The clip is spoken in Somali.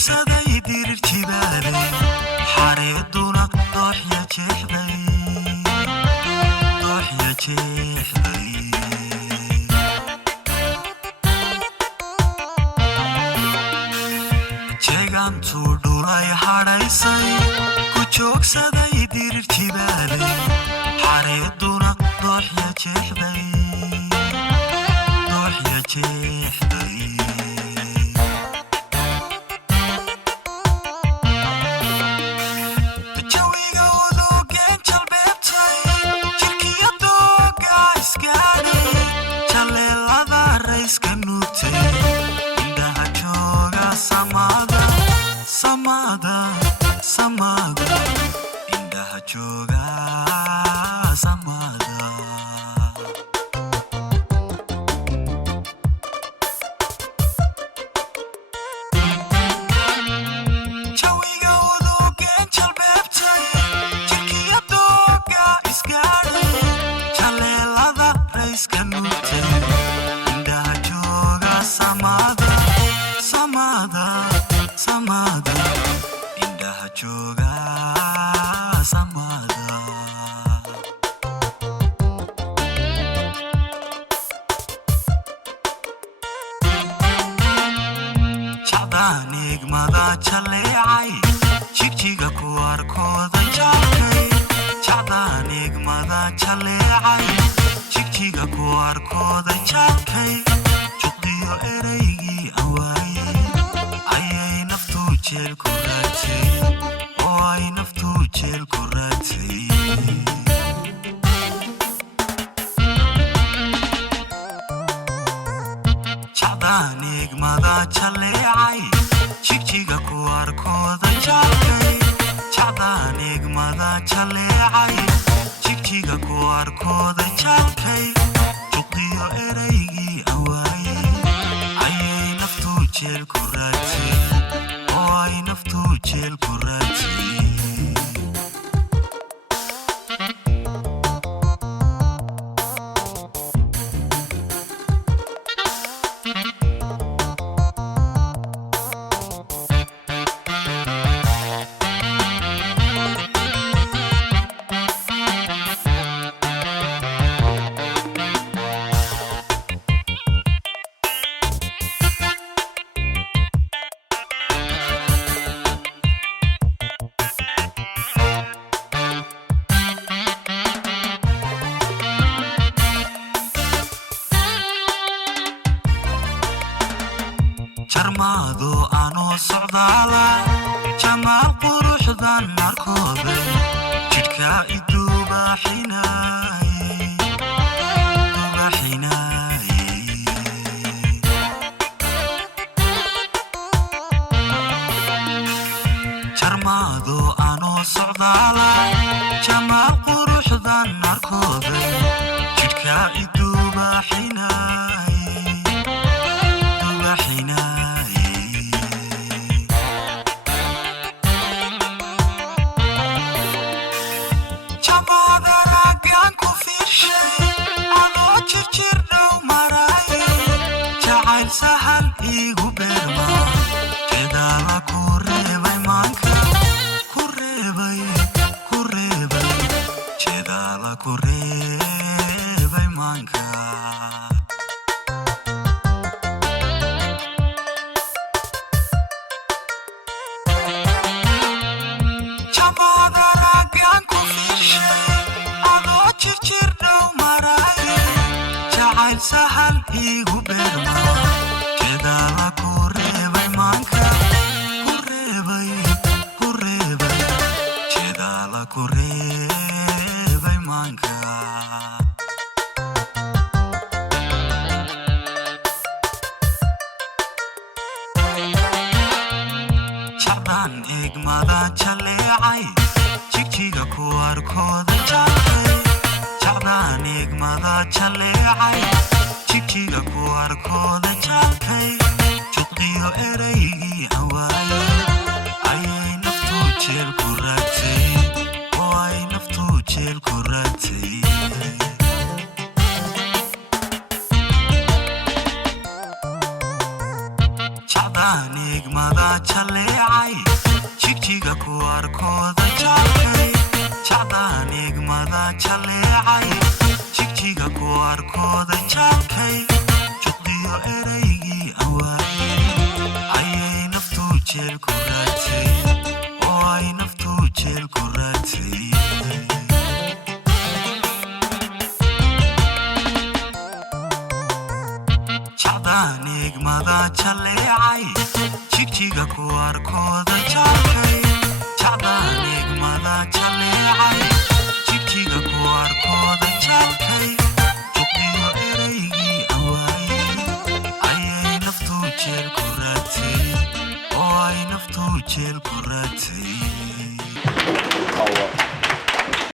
joogsaday dirir jibaale xareeduna dooxya jeexday jeegaantu dhulay hadhaysay ku joogsaday dirir jibaale xareeduna dooxya jeexday jawiga udugeen jalbeebtay jirkiya dooga isgaadhay jaleelada rayska nuugtay indhaha jooga samada indhaha jooga samada indhaha jooga samada indhaha jooga samada jacdaan igmada jaleecay jigjiga ku arkooda jaalkay jacdaan igmada jaleecay jigjiga ku arkooda jaalkay juqdiyo ereygii awaayey ayay naftu jeel ku raagtay oo ay naftu jeel ku raagtay jacdaan igmada jaleecay jigjiga ku arkooda jaalkay jacdaan igmada jaleecay jigjiga ku arkooda jaalkay juqdiyo ereygii awaayey ayay naftu jeel ku raagtay oo ay naftu jeel ku raagtay jarmaado anoo socdaala jamaal quruxdan markooda jidhka iduubaxinaaye jarmaado anoo socdaala jamaal quruxdan markooda jidhka iduubaxinaaye sahal igu beerma jeedala ku reebay maanka jeedala ku reebay maanka jamaada raagaan ku fiirshay adoo jirjir dhow maraaye jacayl sahal igu beerma jeedala ku reebay maanka jeedala ku reebay maanka jacdaan igmada jaleecay jigjiga ku arkooda jaalkay jacdaan igmada jaleecay jigjiga ku arkooda jaalkay juqdiyo ereygii awaayey ayay naftu jeel ku raagtay oo ay naftu jeel ku raagtay jacdaan igmada jaleecay jigjiga ku arkooda jaalkay jacdaan igmada jaleecay jigjiga ku arkooda jaalkay juqdiyo eraygii awaayey ayay naftu jeel ku raatay oo ay naftu jeel ku raatay jacdaan igmada jaleecay jigjiga ku arkooda jaalkay jacdaan igmada jaleecay jigjiga ku arkooda jaalkay juqdiyo eraygii awaayey ayay naftu jeel ku raatay oo ay naftu jeel ku raatay